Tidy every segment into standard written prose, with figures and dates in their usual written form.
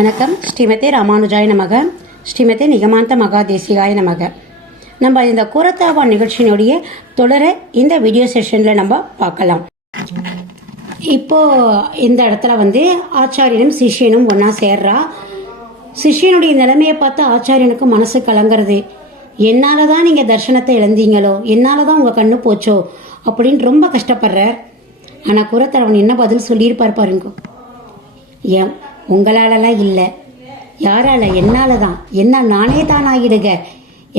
வணக்கம். ஸ்ரீமதே ராமானுஜாய நமக. ஸ்ரீமதே நிகமாந்த மகாதேசிகாய நமக. நம்ம இந்த கூரத்தாழ்வான் நிகழ்ச்சியினுடைய தொடர இந்த வீடியோ செஷனில் நம்ம பார்க்கலாம். இப்போது இந்த இடத்துல ஆச்சாரியனும் சிஷியனும் ஒன்றா சேர்றா. சிஷியனுடைய நிலைமையை பார்த்து ஆச்சாரியனுக்கு மனசு கலங்கிறது. என்னால் தான் நீங்கள் தர்சனத்தை இழந்தீங்களோ, என்னால் தான் உங்கள் கண்ணு போச்சோ அப்படின்னு ரொம்ப கஷ்டப்படுறார். ஆனால் கூரத்தாழ்வான் என்ன பதில் சொல்லியிருப்பார் பாருங்க. ஏன் உங்களாலலாம் இல்லை, யாரால? என்னால் தான். என்னால் நானே தான் ஆகிடுங்க.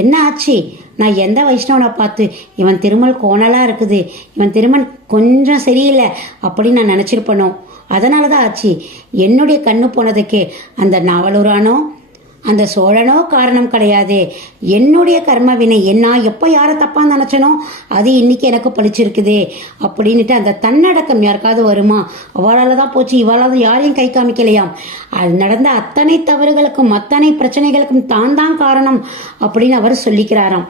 என்ன ஆச்சு? நான் எந்த வைஷ்ணவனை பார்த்து இவன் திருமல் கோணலாக இருக்குது, இவன் திருமண் கொஞ்சம் சரியில்லை அப்படின்னு நான் நினச்சிருப்பனோ, அதனால தான் ஆச்சு. என்னுடைய கண்ணு போனதுக்கு அந்த நாவலூரானோ அந்த சோழனோ காரணம் கிடையாது. என்னுடைய கர்ம வினை. நான் எப்போ யாரை தப்பாக நினச்சனோ அது இன்னைக்கு எனக்கு பழிச்சிருக்குது அப்படின்ட்டு அந்த தன்னடக்கம் யாருக்காவது வருமா? அவளால் தான் போச்சு, இவளால் யாரையும் கை காமிக்கலையாம். அது நடந்த அத்தனை தவறுகளுக்கும் அத்தனை பிரச்சனைகளுக்கும் தான் காரணம் அப்படின்னு அவர் சொல்லிக்கிறாராம்.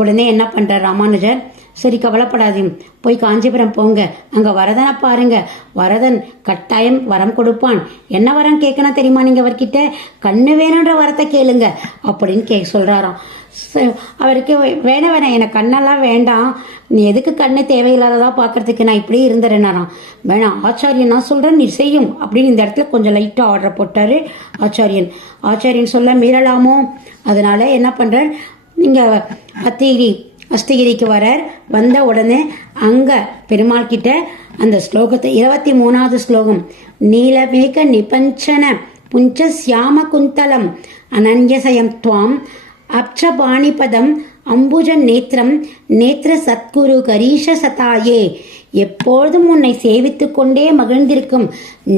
உடனே என்ன பண்ணுறார் ராமானுஜர், சரி கவலைப்படாதீ, போய் காஞ்சிபுரம் போங்க, அங்கே வரதனை பாருங்க, வரதன் கட்டாயம் வரம் கொடுப்பான். என்ன வரம் கேட்கணும் தெரியுமா நீங்கள் அவர்கிட்ட? கண்ணு வேணுன்ற வரத்தை கேளுங்க அப்படின்னு சொல்கிறாராம். அவருக்கு வேணாம், எனக்கு கண்ணெல்லாம் வேண்டாம், நீ எதுக்கு கண்ணு தேவையில்லாததா பார்க்கறதுக்கு, நான் இப்படியே இருந்துறேனாராம். வேணாம் ஆச்சாரியன், நான் சொல்கிறேன் நீ செய்யும் அப்படின்னு இந்த இடத்துல கொஞ்சம் லைட்டாக ஆர்டர் போட்டார் ஆச்சாரியன். ஆச்சாரியன் சொல்ல மீறலாமோ, அதனால என்ன பண்ணுறார், நீங்கள் அஸ்தகிரிக்கு வரார். வந்த உடனே அங்கே பெருமாள் கிட்ட அந்த ஸ்லோகத்தை 23வது ஸ்லோகம், நீலமேக நிபஞ்சன புஞ்ச சியாம குந்தலம் அனன்யசயம் துவாம் அப்சபாணிபதம் அம்புஜ நேத்திரம் நேத்திர சத்குரு கரீஷ சதாயே, எப்பொழுதும் உன்னை சேவித்து கொண்டே மகிழ்ந்திருக்கும்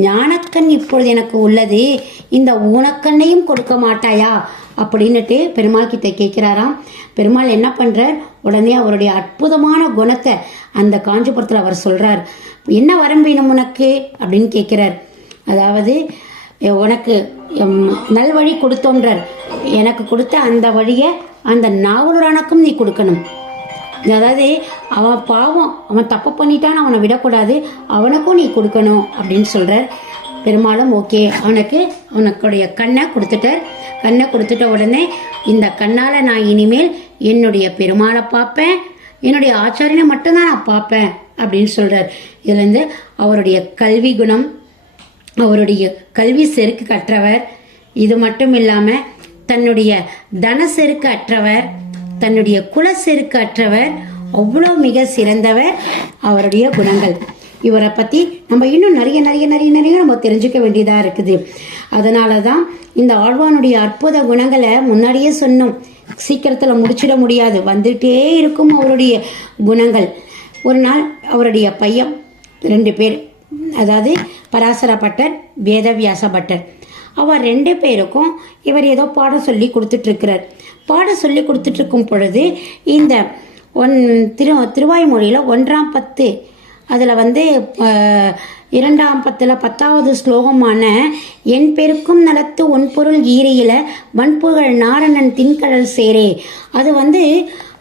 ஞானக்கண் இப்பொழுது எனக்கு உள்ளது, இந்த ஊனக்கண்ணையும் கொடுக்க மாட்டாயா அப்படின்னுட்டு பெருமாள் கிட்ட கேட்கிறாராம். பெருமாள் என்ன பண்றார், உடனே அவருடைய அற்புதமான குணத்தை அந்த காஞ்சிபுரத்தில் அவர் சொல்றார். என்ன வரம் வேணும் உனக்கு அப்படின்னு கேட்கிறார். அதாவது உனக்கு நல்வழி கொடுத்தோன்றார். எனக்கு கொடுத்த அந்த வழியை அந்த நாவலூரானுக்கும் நீ கொடுக்கணும். அதாவது அவன் பாவம், அவன் தப்பு பண்ணிட்டான்னு அவனை விடக்கூடாது, அவனுக்கும் நீ கொடுக்கணும் அப்படின்னு சொல்றார். பெருமாளும் ஓகே, அவனுடைய கண்ணை கொடுத்துட்டார். கண்ணை கொடுத்துட்ட உடனே இந்த கண்ணால் நான் இனிமேல் என்னுடைய பெருமாளை பார்ப்பேன், என்னுடைய ஆச்சாரியனை மட்டும்தான் நான் பார்ப்பேன் அப்படின்னு சொல்கிறார். இதுலேருந்து அவருடைய கல்வி குணம், அவருடைய கல்வி செருக்கு கற்றவர், இது மட்டும் இல்லாமல் தன்னுடைய தன செருக்கு அற்றவர், தன்னுடைய குல செருக்கு அற்றவர், அவ்வளோ மிக சிறந்தவர் அவருடைய குணங்கள். இவரை பற்றி நம்ம இன்னும் நிறைய நிறைய நிறைய நிறைய நம்ம தெரிஞ்சுக்க வேண்டியதாக இருக்குது. அதனால தான் இந்த ஆழ்வானுடைய அற்புத குணங்களை முன்னாடியே சொன்னோம். சீக்கிரத்தில் முடிச்சிட முடியாது, வந்துட்டே இருக்கும் அவருடைய குணங்கள். ஒரு நாள் அவருடைய பையன் 2 பேர், அதாவது பராசர பட்டர், வேதவியாச பட்டர், அவர் 2 பேருக்கும் இவர் ஏதோ பாடம் சொல்லி கொடுத்துட்ருக்கிறார். பாடம் சொல்லி கொடுத்துட்ருக்கும் பொழுது இந்த திருவாய்மொழியில் 1ஆம் 10 அதில் 2ஆம் 10 10வது ஸ்லோகமான என் பெருக்கும் நலத்து ஒன்பொருள் ஈரையில வன்புகழ் நாரணன் தின்கடல் சேரே, அது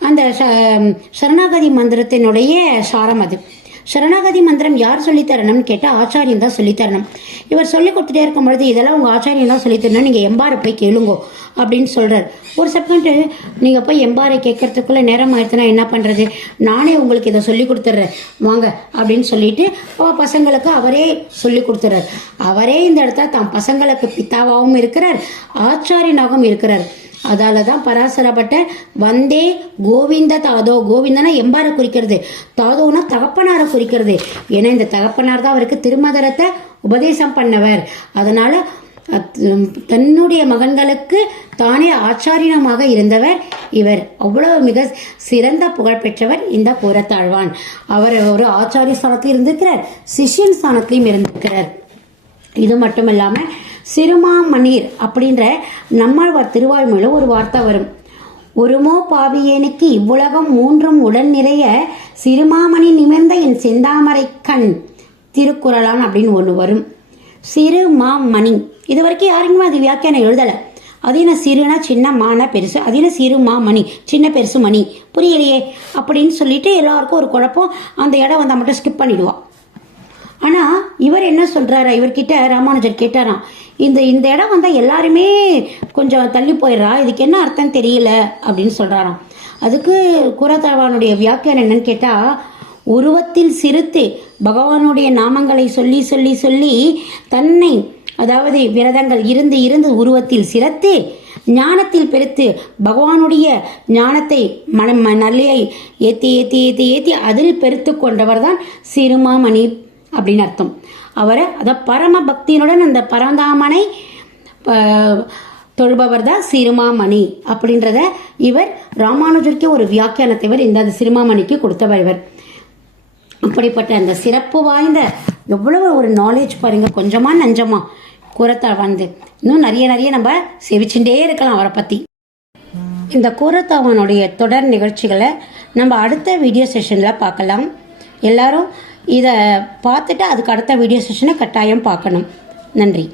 அந்த சரணாகதி மந்திரத்தினுடைய சாரம். அது சரணாகதி மந்திரம் யார் சொல்லித்தரணும்னு கேட்டால் ஆச்சாரியன் தான் சொல்லித்தரணும். இவர் சொல்லி கொடுத்துட்டே இருக்கும் பொழுது இதெல்லாம் உங்கள் ஆச்சாரியன் தான் சொல்லித்தரணும், நீங்கள் எம்பாரை போய் கேளுங்கோ அப்படின்னு சொல்கிறார். ஒரு செகண்டு நீங்கள் போய் எம்பாரை கேட்கறதுக்குள்ளே நேரம் ஆயிடுச்சுன்னா என்ன பண்ணுறது, நானே உங்களுக்கு இதை சொல்லி கொடுத்துட்றேன் வாங்க அப்படின்னு சொல்லிட்டு பசங்களுக்கு அவரே சொல்லி கொடுத்துறார். அவரே இந்த இடத்துல தான் பசங்களுக்கு பித்தாவாகவும் இருக்கிறார், ஆச்சாரியனாகவும் இருக்கிறார். அதால தான் பராசரப்பட்ட வந்தே கோவிந்த தாதோ, கோவிந்தனா எம்பாரை குறிக்கிறது, தாதோனா தகப்பனாரை குறிக்கிறது. ஏன்னா இந்த தகப்பனார் தான் அவருக்கு திருமந்திரத்தை உபதேசம் பண்ணவர். அதனால தன்னுடைய மகன்களுக்கு தானே ஆச்சாரியனமாக இருந்தவர் இவர். அவ்வளவு மிக சிறந்த புகழ் பெற்றவர் இந்த கூரத்தாழ்வான். அவர் ஒரு ஆச்சாரிய ஸ்தானத்திலும் இருந்திருக்கிறார், சிஷியன் ஸ்தானத்திலையும் இருந்திருக்கிறார். இது மட்டும் இல்லாமல் சிறுமாமணீர் அப்படின்ற நம்மாழ்வார் திருவாய்மொழியில் ஒரு வார்த்தை வரும், ஒருமோ பாவியனுக்கு இவ்வுலகம் 3ம் உடன் நிறைய சிறுமாமணி நிமிர்ந்த என் செந்தாமரை கண் திருக்குறளான் அப்படின்னு ஒன்று வரும். சிறுமாமணி இது வரைக்கும் யாருக்குமே அது வியாக்கியானம் எழுதலை. அது என்ன சிறுனா சின்ன, மான பெருசு, அது என்ன சிறுமாமணி சின்ன பெருசு மணி, புரியலையே அப்படின்னு சொல்லிட்டு எல்லாருக்கும் ஒரு குழப்பம். அந்த இடம் மட்டும் ஸ்கிப் பண்ணிடுவான். ஆனால் இவர் என்ன சொல்கிறாரா, இவர்கிட்ட ராமானுஜர் கேட்டாராம், இந்த இந்த இடம் வந்தால் எல்லாருமே கொஞ்சம் தள்ளி போயிடுறா, இதுக்கு என்ன அர்த்தம் தெரியல அப்படின்னு சொல்கிறாராம். அதுக்கு கூரத்தாழ்வானுடைய வியாக்கியானம் என்னன்னு கேட்டால், உருவத்தில் சிறுத்து பகவானுடைய நாமங்களை சொல்லி சொல்லி சொல்லி தன்னை, அதாவது விரதங்கள் இருந்து இருந்து உருவத்தில் சிரத்து ஞானத்தில் பெருத்து பகவானுடைய ஞானத்தை நல்லையை ஏற்றி ஏற்றி ஏற்றி ஏற்றி அதில் பெருத்து கொண்டவர் தான் சிறுமாமணி அப்படின்னு அர்த்தம். அவரை பரம பக்தியினுடன் அந்த பரந்தாமனை தொழுபவர் தான் சிறுமாமணி அப்படின்றத இவர் ராமானுஜருக்கே ஒரு வியாக்கியானத்தை இவர் இந்த சிறுமாமணிக்கு கொடுத்தவர். இவர் அப்படிப்பட்ட அந்த சிறப்பு வாய்ந்த எவ்வளவு ஒரு நாலேஜ் பாருங்க, கொஞ்சமா நஞ்சமா கூரத்தாழ்வான். இன்னும் நிறைய நிறைய நம்ம செவிச்சுட்டே இருக்கலாம் அவரை பற்றி. இந்த கூரத்தாழ்வானுடைய தொடர் நிகழ்ச்சிகளை நம்ம அடுத்த வீடியோ செஷனில் பார்க்கலாம். எல்லாரும் இதை பார்த்துட்டு அதுக்கு அடுத்த வீடியோ செஷனை கட்டாயம் பார்க்கணும். நன்றி.